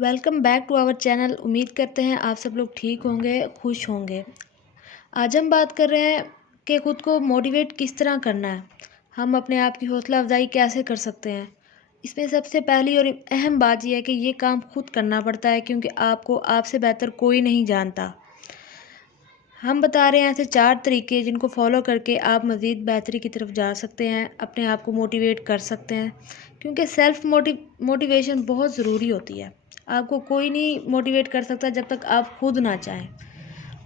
Welcome back to our channel. उम्मीद करते हैं आप सब लोग ठीक होंगे, खुश होंगे। आज हम बात कर रहे हैं कि ख़ुद को मोटिवेट किस तरह करना है। हम अपने आप की हौसला अफजाई कैसे कर सकते हैं। इसमें सबसे पहली और अहम बात यह है कि ये काम खुद करना पड़ता है, क्योंकि आपको आपसे बेहतर कोई नहीं जानता। हम बता रहे हैं ऐसे 4 तरीके जिनको फॉलो करके आप मज़ीद बेहतरी की तरफ जा सकते हैं, अपने आप को मोटिवेट कर सकते हैं। क्योंकि सेल्फ मोटिवेशन बहुत ज़रूरी होती है। आपको कोई नहीं मोटिवेट कर सकता जब तक आप खुद ना चाहें।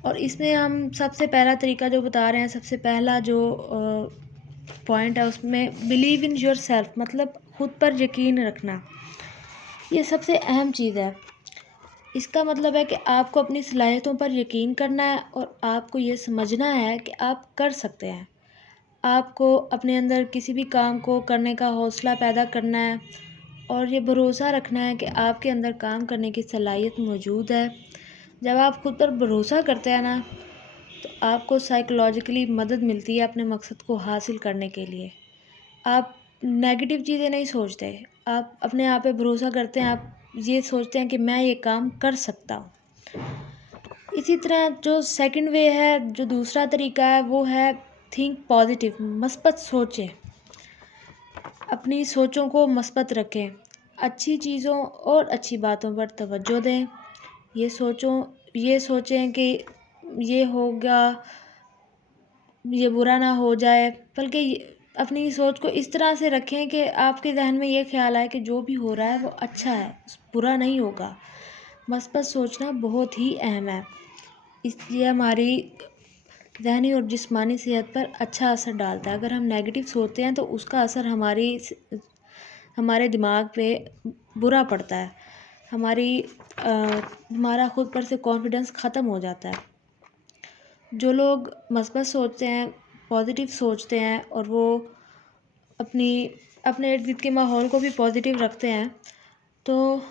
और इसमें हम सबसे पहला तरीका जो बता रहे हैं, सबसे पहला जो पॉइंट है उसमें बिलीव इन योर सेल्फ, मतलब खुद पर यकीन रखना। ये सबसे अहम चीज़ है। इसका मतलब है कि आपको अपनी सलाहियतों पर यकीन करना है और आपको ये समझना है कि आप कर सकते हैं। आपको अपने अंदर किसी भी काम को करने का हौसला पैदा करना है और ये भरोसा रखना है कि आपके अंदर काम करने की सलाहियत मौजूद है। जब आप खुद पर भरोसा करते हैं ना, तो आपको साइकोलॉजिकली मदद मिलती है अपने मकसद को हासिल करने के लिए। आप नेगेटिव चीज़ें नहीं सोचते, आप अपने आप पे भरोसा करते हैं। आप ये सोचते हैं कि मैं ये काम कर सकता हूँ। इसी तरह जो सेकंड वे है, जो दूसरा तरीका है, वो है थिंक पॉजिटिव, मस्बत सोचें। अपनी सोचों को मस्बत रखें, अच्छी चीज़ों और अच्छी बातों पर तवज्जो दें। ये सोचें कि ये होगा, ये बुरा ना हो जाए, बल्कि अपनी सोच को इस तरह से रखें कि आपके जहन में ये ख्याल आए कि जो भी हो रहा है वो अच्छा है, बुरा नहीं होगा। मस्बत सोचना बहुत ही अहम है, इसलिए हमारी ज़हनी और जिस्मानी सेहत पर अच्छा असर डालता है। अगर हम नेगेटिव सोचते हैं तो उसका असर हमारे दिमाग पे बुरा पड़ता है। हमारा खुद पर से कॉन्फिडेंस ख़त्म हो जाता है। जो लोग मस्बत सोचते हैं, पॉजिटिव सोचते हैं और वो अपने इर्द गिर्द के माहौल को भी पॉजिटिव रखते हैं, तो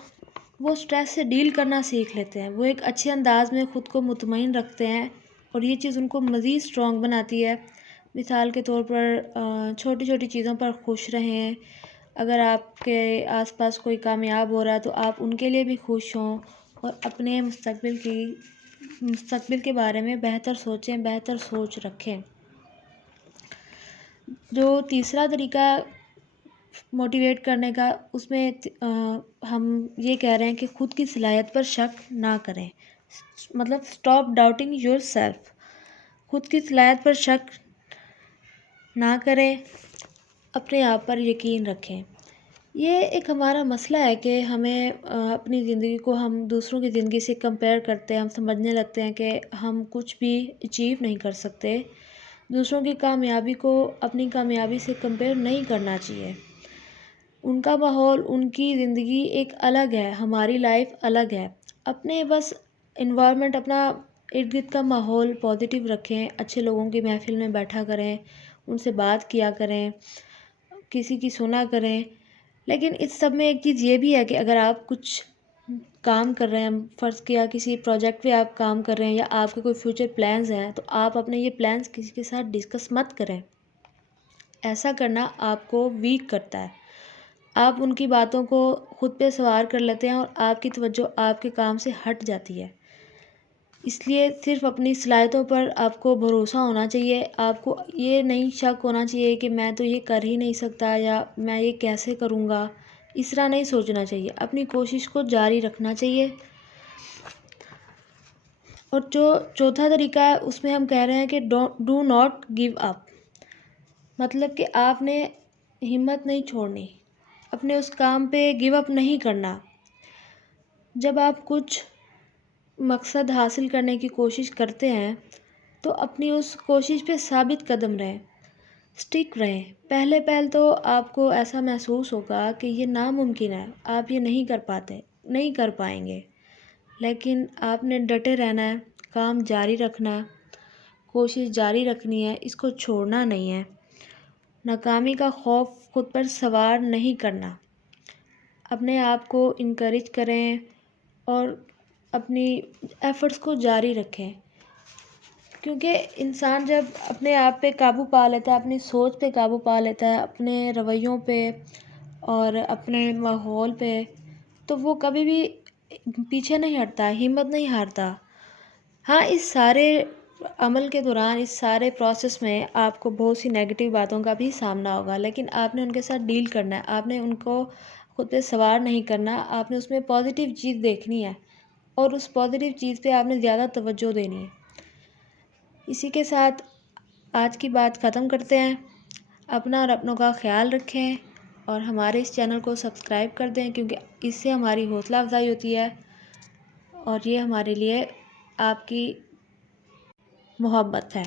वो स्ट्रेस से डील करना सीख लेते हैं। वो एक अच्छे अंदाज में ख़ुद को मुतमईन रखते हैं और ये चीज़ उनको मज़ीद स्ट्रॉन्ग बनाती है। मिसाल के तौर पर छोटी छोटी चीज़ों पर खुश रहें। अगर आपके आसपास कोई कामयाब हो रहा है तो आप उनके लिए भी खुश हों और अपने मुस्तकबिल के बारे में बेहतर सोचें, बेहतर सोच रखें। जो तीसरा तरीका मोटिवेट करने का, उसमें हम ये कह रहे हैं कि ख़ुद की सलाहियत पर शक ना करें, मतलब स्टॉप डाउटिंग योर सेल्फ। ख़ुद की सलाहियत पर शक ना करें, अपने आप पर यकीन रखें। ये एक हमारा मसला है कि हमें अपनी ज़िंदगी को हम दूसरों की ज़िंदगी से कंपेयर करते हैं। हम समझने लगते हैं कि हम कुछ भी अचीव नहीं कर सकते। दूसरों की कामयाबी को अपनी कामयाबी से कंपेयर नहीं करना चाहिए। उनका माहौल, उनकी ज़िंदगी एक अलग है, हमारी लाइफ अलग है। अपने बस इन्वायरमेंट, अपना इर्द गिर्द का माहौल पॉजिटिव रखें, अच्छे लोगों की महफिल में बैठा करें, उनसे बात किया करें, किसी की सुना करें। लेकिन इस सब में एक चीज़ ये भी है कि अगर आप कुछ काम कर रहे हैं, फ़र्ज़ किया किसी प्रोजेक्ट पे आप काम कर रहे हैं या आपके कोई फ्यूचर प्लान्स हैं, तो आप अपने ये प्लान्स किसी के साथ डिस्कस मत करें। ऐसा करना आपको वीक करता है। आप उनकी बातों को खुद पे सवार कर लेते हैं और आपकी तवज्जो आपके काम से हट जाती है। इसलिए सिर्फ़ अपनी सलाहियतों पर आपको भरोसा होना चाहिए। आपको ये नहीं शक होना चाहिए कि मैं तो ये कर ही नहीं सकता या मैं ये कैसे करूँगा। इस तरह नहीं सोचना चाहिए। अपनी कोशिश को जारी रखना चाहिए। और जो चौथा तरीका है, उसमें हम कह रहे हैं कि डू नॉट गिव अप, मतलब कि आपने हिम्मत नहीं छोड़नी, अपने उस काम पे गिव अप नहीं करना। जब आप कुछ मकसद हासिल करने की कोशिश करते हैं तो अपनी उस कोशिश पे साबित कदम रहें, स्टिक रहें। पहले तो आपको ऐसा महसूस होगा कि ये नामुमकिन है, आप ये नहीं कर पाएंगे। लेकिन आपने डटे रहना है, काम जारी रखना है, कोशिश जारी रखनी है, इसको छोड़ना नहीं है। नाकामी का खौफ खुद पर सवार नहीं करना। अपने आप को इनकरेज करें और अपनी एफ़र्ट्स को जारी रखें। क्योंकि इंसान जब अपने आप पे काबू पा लेता है, अपनी सोच पे काबू पा लेता है, अपने रवैयों पे और अपने माहौल पे, तो वो कभी भी پیچھے نہیں ہٹتا، ہمت نہیں ہارتا۔ ہاں، اس سارے عمل کے دوران، اس سارے پروسیس میں آپ کو بہت سی نیگیٹو باتوں کا بھی سامنا ہوگا، لیکن آپ نے ان کے ساتھ ڈیل کرنا ہے، آپ نے ان کو خود پہ سوار نہیں کرنا، آپ نے اس میں پازیٹیو چیز دیکھنی ہے اور اس پازیٹیو چیز پہ آپ نے زیادہ توجہ دینی ہے۔ اسی کے ساتھ آج کی بات ختم کرتے ہیں۔ اپنا اور اپنوں کا خیال رکھیں اور ہمارے اس چینل کو سبسکرائب کر دیں، کیونکہ اس سے ہماری حوصلہ افزائی ہوتی ہے اور یہ ہمارے لیے آپ کی محبت ہے۔